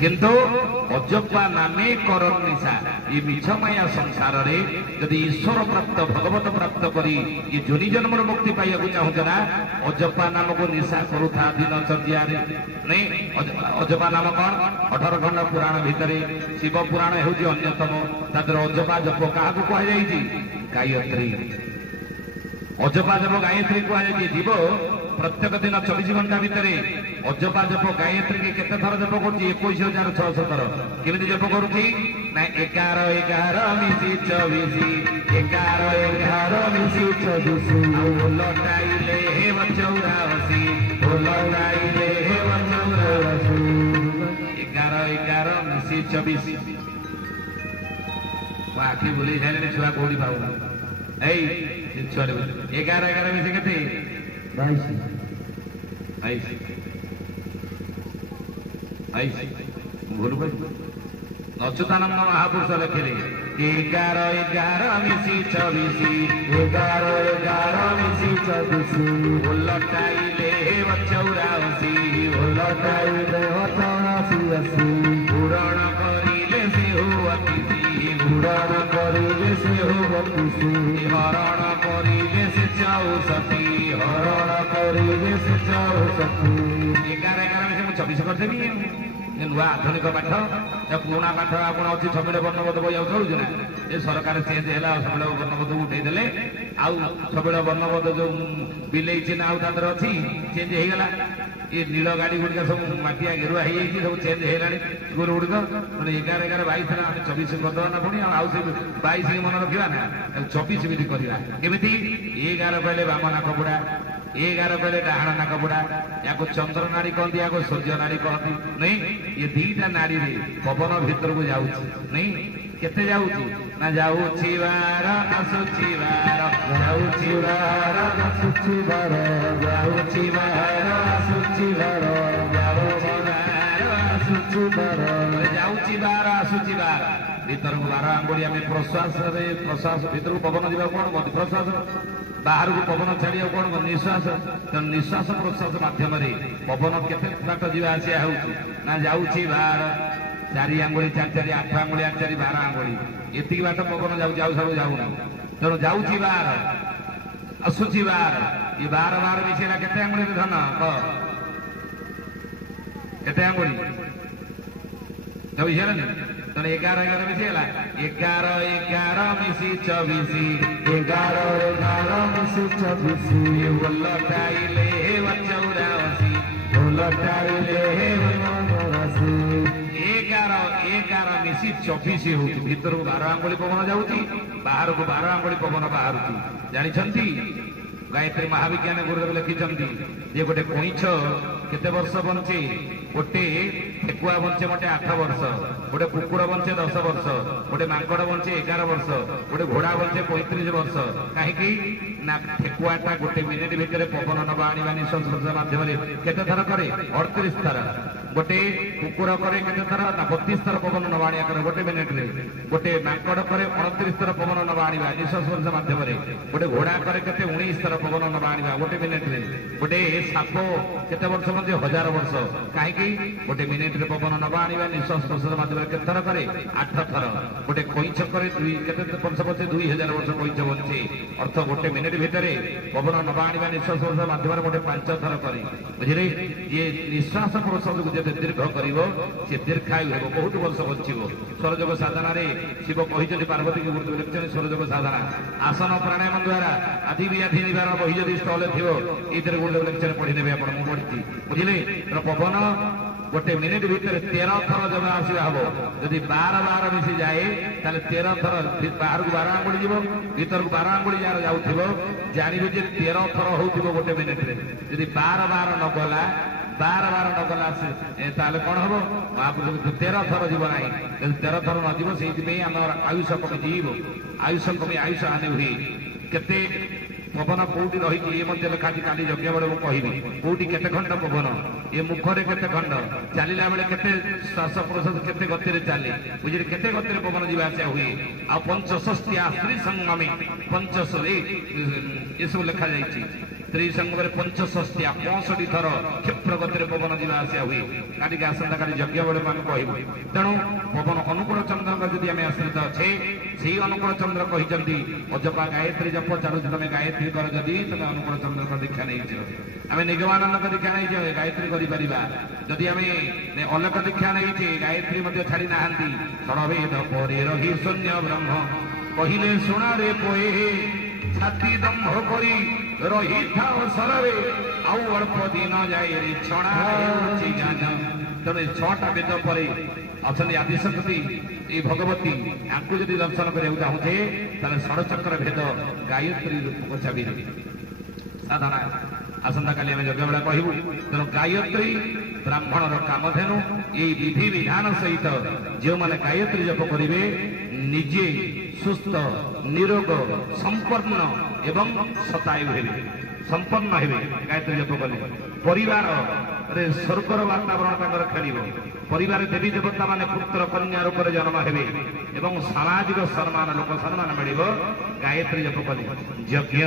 किंतु अजपा नामे कर निशा ये मिछमाया संसार रे यदि ईश्वर प्राप्त भगवत प्राप्त करी ये जोनि जन्म मुक्ति पाइबा चाहूच ना अजपा नाम को निशा करुथा दिन चर्या नहीं अजपा नाम कौन 18 खंड पुराण भितर शिव पुराण होउची अन्यतम तादर अजपा जप क्या कहुई गायत्री अजपा जप गायत्री कहुई जीव प्रत्येक दिन 24 घंटा भितर अजपा जप गायत्री के केते थर जप करुची 21,600 थर केमिति जप करुची ना 11 11 मिसी 24 11 11 मिसी 24 लटाइले हे 84 लटाइले हे 84 11 11 मिसी 24 आखि बुले जाने छुआ कोड़ी पाऊ ए छुआ 11 11 मिसी केते 22 भूल अच्युतानंद महापुरुष लिखिले 11 11 मिसी 24 11 11 मिसी 24 लटाइले हे 84 लटाइले 84 पुराण करिले से हो अतिथि पुराण करिले से हो अतिथि हरण करिले से 64 हरण करिले से 64 11 11 मिसी 24 करदेबी नुआ आधुनिक पाठ पुराणा पाठ आपण अच्छी छबिल वर्णबोध बही आ चलुच ना ये सरकार चेंज है छबिल वर्णबोध उठेदेले आउ छबिल वर्णबोध जो बिले चिन्ह आउ तादर अच्छी चेंज हो गला ये नील गाड़ी गुड़िक सब मटिया गेरुआ हो सब चेंज होगा स्कूल गुड़िक मैंने 11 11 22 आम 24 करदे ना पुणी आउ से 22 मन रखा ना 24 मिनिट करवा केमी 11 कहले बामना कपड़ा 11 कहले डाहाण नाक बुड़ा या चंद्र नाड़ी कहती या सूर्य नाड़ी कहती नहीं ये दीटा नाड़ी रे पवन भीतर को जाऊँ नहीं केते जाऊँ ना जाऊँची बार आसुची बार जाऊँची बार आसुची बार जाऊँची बार आसुची बार जाऊँची बार आसुची बार जाऊँची बार आसुची बार भीतर को 12 आंगुड़ी आम प्रश्वास प्रश्वास भीतर को पवन जा कौन कहते प्रश्वास बाहर को पवन छाड़िया कौन निश्वास निश्वास प्रश्वास माध्यम पवन केते बाट जा आसिया हो ना जाऊँची बार 4 आंगुड़ी 4 4 8 आंगुड़ी 8 4 12 आंगुड़ी एति बाट पवन जाऊ जाऊ सब जाऊना तेणु जाऊँची बार आसुची बार ये 12 12 मिसेला केते आंगुड़ी धन केते आंगुड़ी तो विषय नहीं 11 11 मिसेला 11 11 मिसी 24 11 11 मिसी 24 लटाइले हे 84 लटाइले हे 84 11 11 मिसी 24 होती भीतर को 12 आंगुड़ी पवन जाऊँगी बाहर को 12 आंगुड़ी पवन बाहर जानी गायत्री महाविज्ञान गुरुदेव लिखिं जे गोटे कईछ केते वर्ष बंचे गोटे ठेकुआ बंचे मोटे 8 वर्ष गोटे कुकुर बंचे 10 वर्ष गोटे मांकड़ बंचे 11 वर्ष गोटे घोड़ा बंचे 35 वर्ष कहीं ना ठेकुआटा गोटे मिनिट भितर पवन नवा आने निश्वास प्रश्वास माध्यम केते थर करे 38 थर गोटे कुकुर करे केते थर ना 32 थर पवन नवा आनिया करे गोटे मिनिट रे गोटे मांकड़ करे 29 थर पवन नवा आनिबा निश्वास प्रश्वास माध्यम गोटे घोड़ा करे केते 19 थर पवन नवा आनिबा गोटे मिनिट रे गोटे साप केते वर्ष मध्ये 1000 वर्ष कहीं गोटे मिनिट रे पवन नवा आनिबा निश्वास प्रश्वास माध्यम केते थर करे 8 थर गोटे कईछ करे केते वर्ष मध्ये 2000 वर्ष कईछ बंचे अर्थ गोटे मिनिट भितर पवन नवा आनिबा निश्वास प्रश्वास माध्यम गोटे 5 थर करे बुझिले ये निश्वास प्रश्वास को जे दीर्घ करिवो से दीर्घायु हेबो बहुत वर्ष बंचिबो स्वरजोग साधना रे शिव कहिजति पार्वती के गुरुदेव लिखिछन स्वरजोग साधना आसन प्राणायाम द्वारा आदि व्याधि निवारण बहि जदि स्थल थिबो इधर गुरुदेव लिखिछन पढि देबे आपण मु पढिछि बुझिले पवन गोटे मिनिट भितर 13 थर जब आसिया हम जदि 12 12 मिसी जाए ताले 13 थर बाहर को 12 आंगुड़ी जीव भीतर को 12 आंगुड़ी जार जाउथिबो जानिबे जे 13 थर होउथिबो गोटे मिनिट रे जदि 12 12 न गला 12 12 न गला ताले कोन हबो महापुरुष 13 थर जीव नाही 13 थर न जीव सेति पे हमर आयुष कमी जीव आयुष कमी आयुष हानि हुई केते पवन कौटी रही ये लिखाची काली यज्ञ बेले मुझे कौटी केते खंड पवन ये मुखरे केते खंड चलला बेले केते श्वास प्रश्वास केते गति चले बुझे केते गति पवन जीवा आसिया हुए आ पंचषष्टि स्त्री संगमे पंचशरी ये सब लिखा जाइए स्त्री संगम पंचष्ठी 65 थर क्षिप्र गति पवन जा आसा हुए काटिक आसंता काली यज्ञ बेले आम कहू तेणु पवन अनुकूल चंद्र जदि आम आश्रित अच्छे से अनुकूल चंद्र कहते अजपा गायत्री जप चालू तुम गायत्री कर जदि तुम अनुकूल चंद्र दीक्षा नहीं आम निगमानंद दीक्षा नहीं गायत्री करी आम अलग दीक्षा नहीं गायत्री छाड़ी ना षड़भेद परे रही शून्य ब्रह्म कहले शुणारे पोए छाती दम्भ करी रही था सरे आउ अल्प दिन जाए छणा तेणु 6टा वेद पर अच्छा आदिशक्ति ये भगवती आपको जब दर्शन करने चाहूचे षड़चक्र भेद गायत्री रूप चाबी साधना आसंता काली आम यज्ञ बेला कहूँ तेणु गायत्री ब्राह्मणर कामधेनु ये विधि विधान सहित जो मैंने गायत्री जप करेंगे निजे सुस्थ निरोग संपन्न एवं शतायु हेबे संपन्न हेबे गायत्री जप कले परिवार रे स्वर्गर वातावरण खेल परिवार देवी देवता माने पुत्र कन्या रूप से जन्म हेबे एवं सामाजिक सम्मान लोक सम्मान मिल गायत्री जप कले यज्ञ